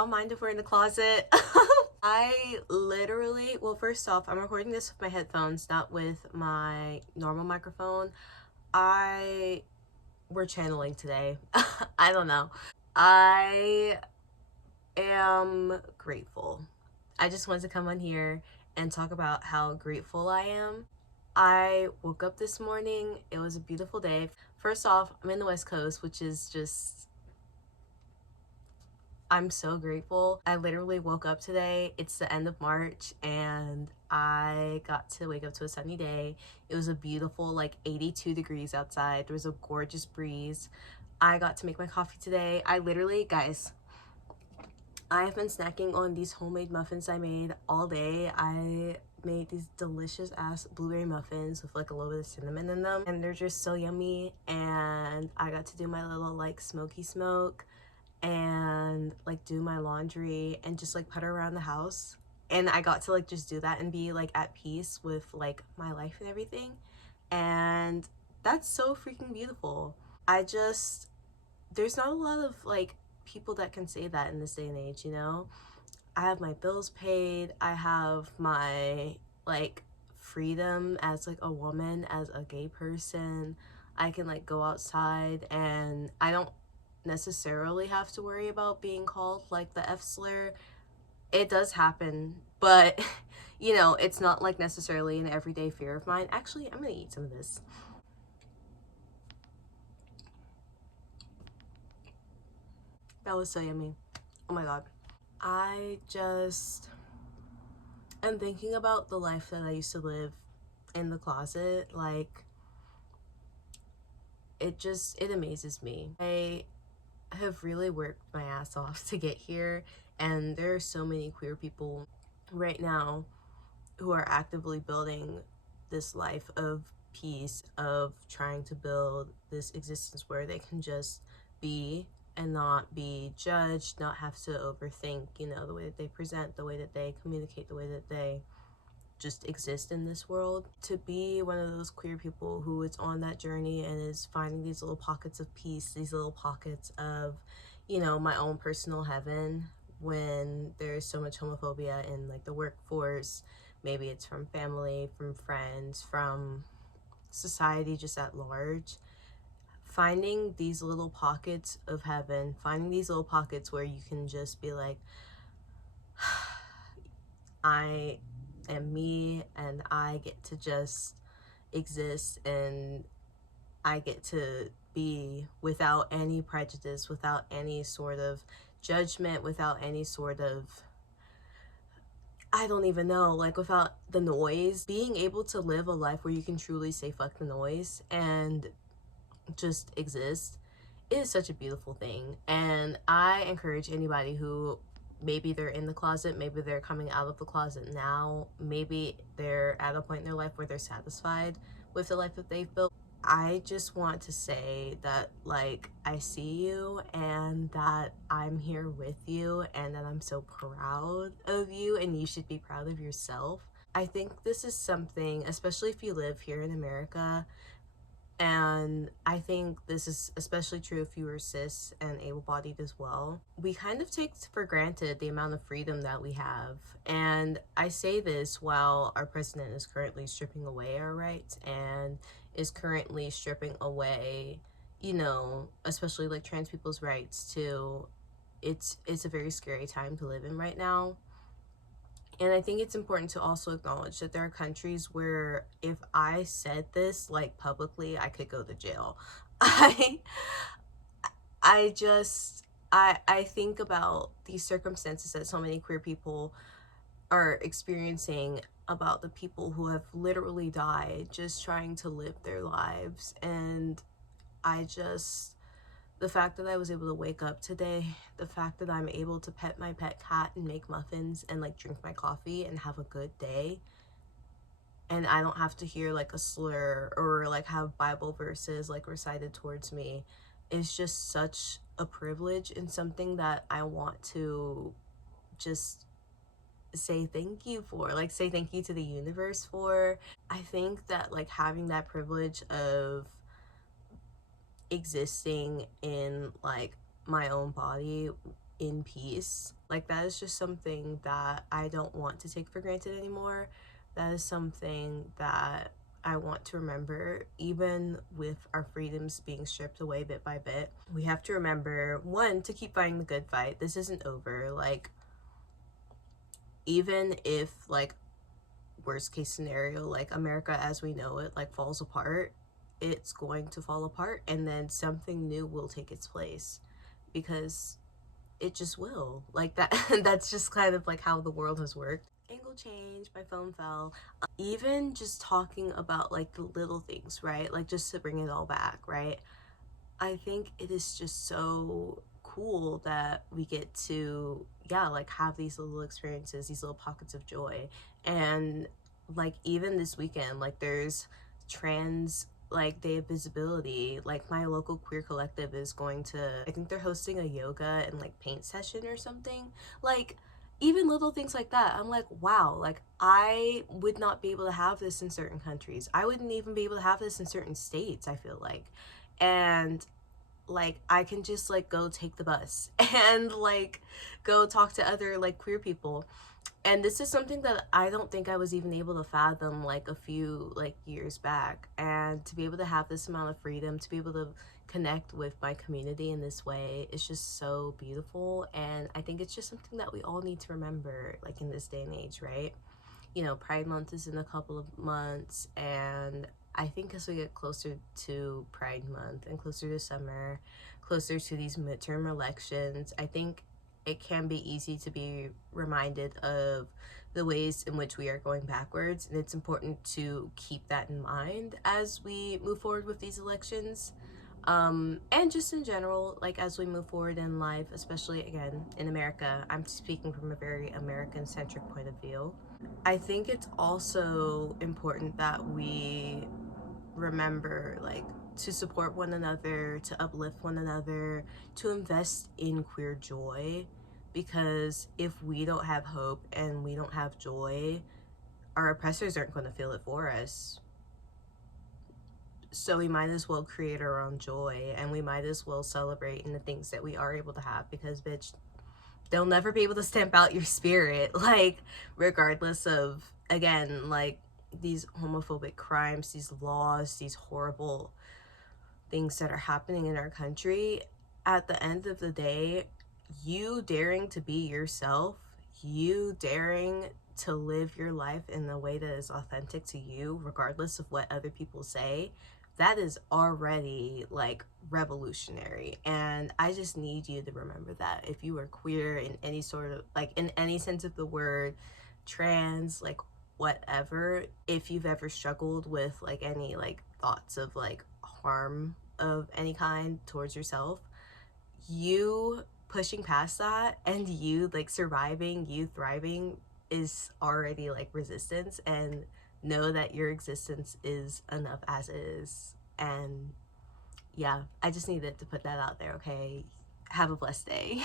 y'all mind if we're in the closet? I literally, well, first off, I'm recording this with my headphones, not with my normal microphone. We're channeling today. I don't know. I am grateful. I just wanted to come on here and talk about how grateful I am. I woke up this morning. It was a beautiful day. First off, I'm in the West Coast, which is just, I'm so grateful. I literally woke up today. It's the end of March and I got to wake up to a sunny day. It was a beautiful, like 82 degrees outside. There was a gorgeous breeze. I got to make my coffee today. I literally, guys, I have been snacking on these homemade muffins I made all day. I made these delicious ass blueberry muffins with like a little bit of cinnamon in them, and they're just so yummy. And I got to do my little like smoky smoke and like do my laundry and just like putter around the house. And I got to like just do that and be like at peace with like my life and everything. And that's so freaking beautiful. I just, there's not a lot of like people that can say that in this day and age, you know? I have my bills paid. I have my like freedom as like a woman, as a gay person. I can like go outside and I don't necessarily have to worry about being called like the F slur. It does happen, but you know, it's not like necessarily an everyday fear of mine. Actually, I'm gonna eat some of this. That was so yummy. Oh my god. I just am thinking about the life that I used to live in the closet. Like, it amazes me. I have really worked my ass off to get here, and there are so many queer people right now who are actively building this life of peace, of trying to build this existence where they can just be and not be judged, not have to overthink, you know, the way that they present, the way that they communicate, the way that they just exist in this world. To be one of those queer people who is on that journey and is finding these little pockets of peace, these little pockets of, you know, my own personal heaven when there's so much homophobia in like the workforce. Maybe it's from family, from friends, from society just at large. Finding these little pockets of heaven, finding these little pockets where you can just be like, I am me and I get to just exist and I get to be without any prejudice, without any sort of judgment, without any sort of, I don't even know, like without the noise. Being able to live a life where you can truly say fuck the noise and just exist is such a beautiful thing. And I encourage anybody who maybe they're in the closet, maybe they're coming out of the closet now, maybe they're at a point in their life where they're satisfied with the life that they've built. I just want to say that like I see you and that I'm here with you and that I'm so proud of you and you should be proud of yourself. I think this is something, especially if you live here in America, and I think this is especially true if you are cis and able-bodied as well. We kind of take for granted the amount of freedom that we have. And I say this while our president is currently stripping away our rights and is currently stripping away, you know, especially like trans people's rights too. It's a very scary time to live in right now. And I think it's important to also acknowledge that there are countries where if I said this like publicly, I could go to jail. I I just I think about these circumstances that so many queer people are experiencing, about the people who have literally died just trying to live their lives. And I just, the fact that I was able to wake up today, the fact that I'm able to pet my pet cat and make muffins and like drink my coffee and have a good day, and I don't have to hear like a slur or like have Bible verses like recited towards me, is just such a privilege and something that I want to just say thank you for, like say thank you to the universe for. I think that like having that privilege of existing in like my own body in peace Like, that is just something that I don't want to take for granted anymore. That is something that I want to remember, even with our freedoms being stripped away bit by bit. We have to remember, one, to keep fighting the good fight. This isn't over. Like, even if, like, worst case scenario, like, America as we know it, like, falls apart, it's going to fall apart, and then something new will take its place, because it just will. Like, that that's just kind of like how the world has worked. Angle change, my phone fell. Even just talking about like the little things, right? Like, just to bring it all back, right? I think it is just so cool that we get to, yeah, like, have these little experiences, these little pockets of joy. And like, even this weekend, like, there's trans like day of visibility. Like, my local queer collective is going to, I think they're hosting a yoga and like paint session or something. Like, even little things like that, I'm like, wow, like, I would not be able to have this in certain countries. I wouldn't even be able to have this in certain states, I feel like. And like, I can just like go take the bus and like go talk to other like queer people. And this is something that I don't think I was even able to fathom like a few like years back. And to be able to have this amount of freedom, to be able to connect with my community in this way is just so beautiful. And I think it's just something that we all need to remember, like, in this day and age, right? You know, Pride Month is in a couple of months, and I think as we get closer to Pride Month and closer to summer, closer to these midterm elections, I think it can be easy to be reminded of the ways in which we are going backwards, and it's important to keep that in mind as we move forward with these elections. And just in general, like, as we move forward in life, especially again in America. I'm speaking from a very American centric point of view. I think it's also important that we remember, like, to support one another, to uplift one another, to invest in queer joy, because if we don't have hope and we don't have joy, our oppressors aren't going to feel it for us. So we might as well create our own joy, and we might as well celebrate in the things that we are able to have, because bitch, they'll never be able to stamp out your spirit, like, regardless of, again, like, these homophobic crimes, these laws, these horrible things that are happening in our country. At the end of the day, you daring to be yourself, you daring to live your life in a way that is authentic to you, regardless of what other people say, that is already like revolutionary. And I just need you to remember that if you are queer in any sort of, like, in any sense of the word, trans, like, whatever, if you've ever struggled with like any like thoughts of like harm of any kind towards yourself, you pushing past that and you like surviving, you thriving, is already like resistance. And know that your existence is enough as it is. And yeah, I just needed to put that out there. Okay, have a blessed day.